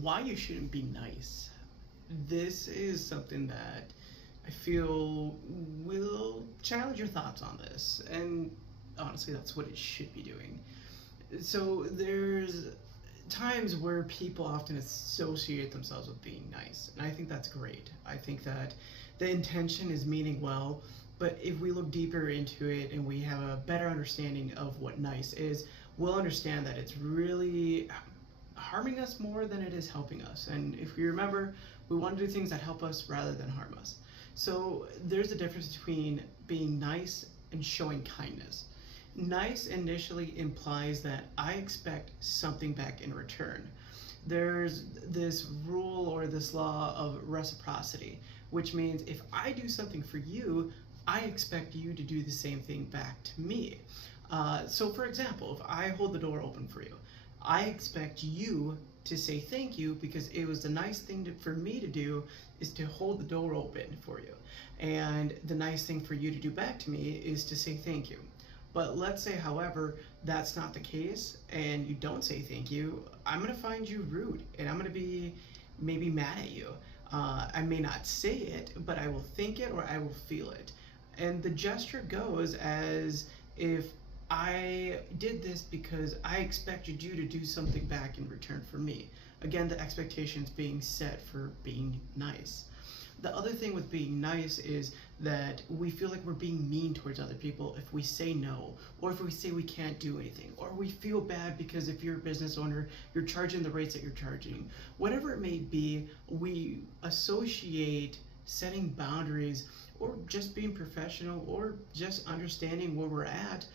why you shouldn't be nice. This is something that I feel will challenge your thoughts on this, and honestly, that's what it should be doing. So, there's times where people often associate themselves with being nice, and I think that's great. I think that the intention is meaning well, but if we look deeper into it and we have a better understanding of what nice is, we'll understand that it's really harming us more than it is helping us. And if you remember, we want to do things that help us rather than harm us. So there's a difference between being nice and showing kindness. Nice initially implies that I expect something back in return. There's this rule or this law of reciprocity, which means if I do something for you, I expect you to do the same thing back to me. So, for example, if I hold the door open for you, I expect you to say thank you because it was the nice thing for me to do is to hold the door open for you. And the nice thing for you to do back to me is to say thank you. But let's say, however, that's not the case and you don't say thank you, I'm going to find you rude and I'm going to be maybe mad at you. I may not say it, but I will think it or I will feel it. And the gesture goes as if I did this because I expected you to do something back in return for me. Again, the expectations being set for being nice. The other thing with being nice is that we feel like we're being mean towards other people if we say no, or if we say we can't do anything, or we feel bad because if you're a business owner, you're charging the rates that you're charging. Whatever it may be, we associate setting boundaries or just being professional or just understanding where we're at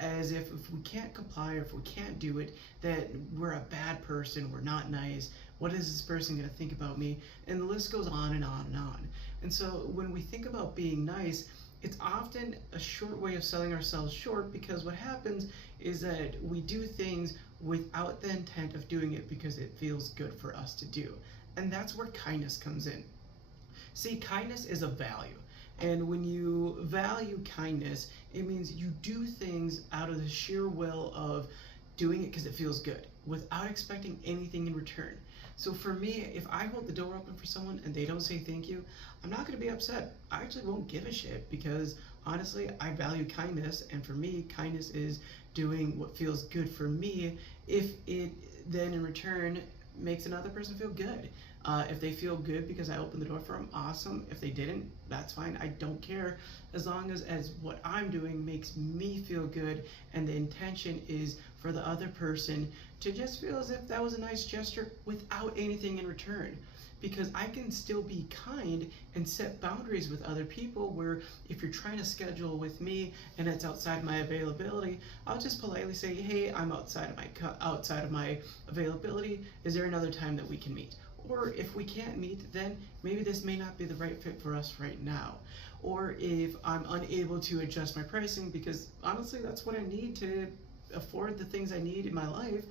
as if we can't comply or if we can't do it, that we're a bad person, we're not nice, what is this person going to think about me? And the list goes on and on and on. And so when we think about being nice, it's often a short way of selling ourselves short, because what happens is that we do things without the intent of doing it because it feels good for us to do. And that's where kindness comes in. See, kindness is a value. And when you value kindness, it means you do things out of the sheer will of doing it because it feels good, without expecting anything in return. So for me, if I hold the door open for someone and they don't say thank you, I'm not going to be upset. I actually won't give a shit because honestly, I value kindness, and for me, kindness is doing what feels good for me if it then in return makes another person feel good. If they feel good because I opened the door for them, awesome. If they didn't, that's fine. I don't care, as long as what I'm doing makes me feel good and the intention is for the other person to just feel as if that was a nice gesture without anything in return. Because I can still be kind and set boundaries with other people where if you're trying to schedule with me and it's outside my availability, I'll just politely say, hey, I'm outside of my availability. Is there another time that we can meet? Or if we can't meet, then maybe this may not be the right fit for us right now. Or if I'm unable to adjust my pricing, because honestly, that's what I need to afford the things I need in my life,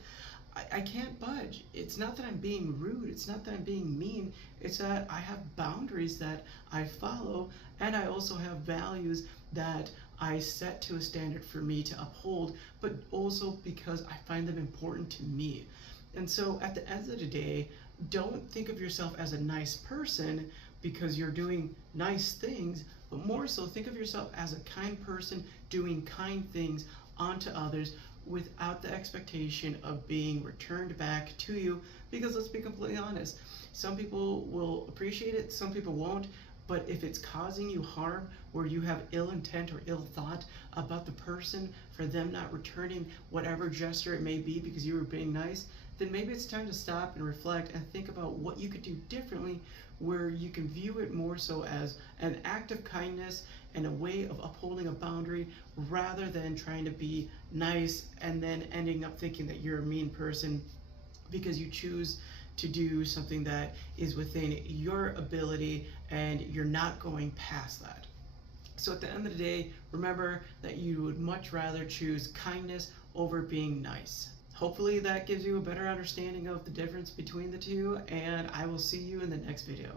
I can't budge. It's not that I'm being rude, it's not that I'm being mean, it's that I have boundaries that I follow, and I also have values that I set to a standard for me to uphold, but also because I find them important to me. And so at the end of the day, don't think of yourself as a nice person because you're doing nice things, but more so think of yourself as a kind person doing kind things onto others without the expectation of being returned back to you. Because let's be completely honest, some people will appreciate it, some people won't. But if it's causing you harm, where you have ill intent or ill thought about the person for them not returning whatever gesture it may be because you were being nice, then maybe it's time to stop and reflect and think about what you could do differently, where you can view it more so as an act of kindness and a way of upholding a boundary, rather than trying to be nice and then ending up thinking that you're a mean person because you choose to do something that is within your ability and you're not going past that. So at the end of the day, remember that you would much rather choose kindness over being nice. Hopefully that gives you a better understanding of the difference between the two, and I will see you in the next video.